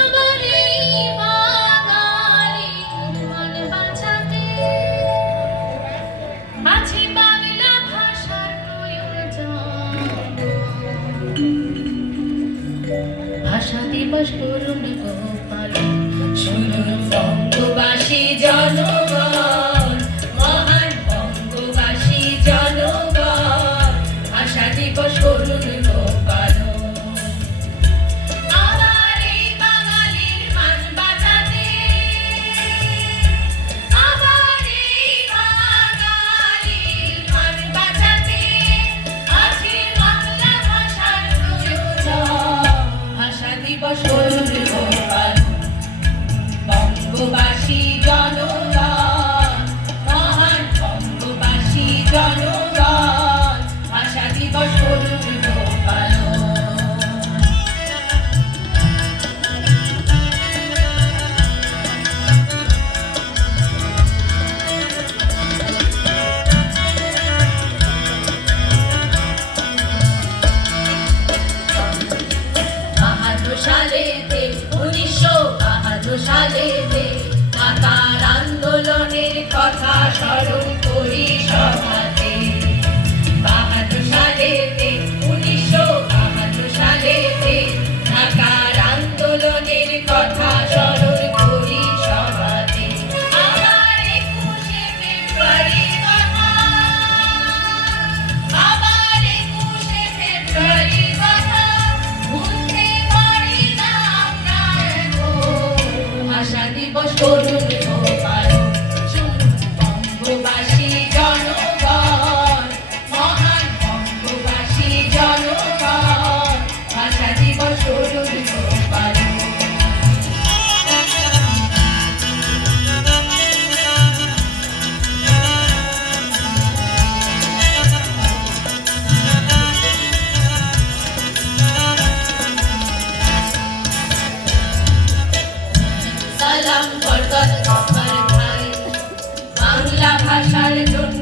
আমার এই বাঙালির মন বাঁচাতে আছে বাংলা ভাষার প্রয়োজন। ভাষা দিবস করুন গো পালন, শুনুন বঙ্গবাসী জনগণ, মহান বঙ্গবাসী জনগণ, ভাষা দিবস করুন গো পালন। আমার এই বাঙালির মান বাঁচাতে, আমার এই বাঙালির মান বাঁচাতে আছে বাংলা ভাষার প্রয়োজন। ভাষা দিবস করুন গো পালন, বঙ্গবাসী জনগণ, মহান বঙ্গবাসী জনগণ, ভাষা দিবস করুন গো পালন। সালেতে 1952 সালেতে ঢাকার আন্দোলনের কথা স্মরণ করি সভাতে। 52 সালেতে 1952 সালেতে ঢাকার আন্দোলনের কথা স্মরণ করি সভাতে। আবার 21শে ফেব্রুয়ারির কথা, আবার 21শে ফেব্রুয়ারির কথা ভুলতে পারি না আমরা এখন। ভাষা দিবস করুন গো পালন, শুনুন বঙ্গবাসী জনগণ, মহান বঙ্গবাসী জনগণ, ভাষা দিবস করুন গো পালন। সালাম বরকত আমার ভাই, বাংলা ভাষার জন্য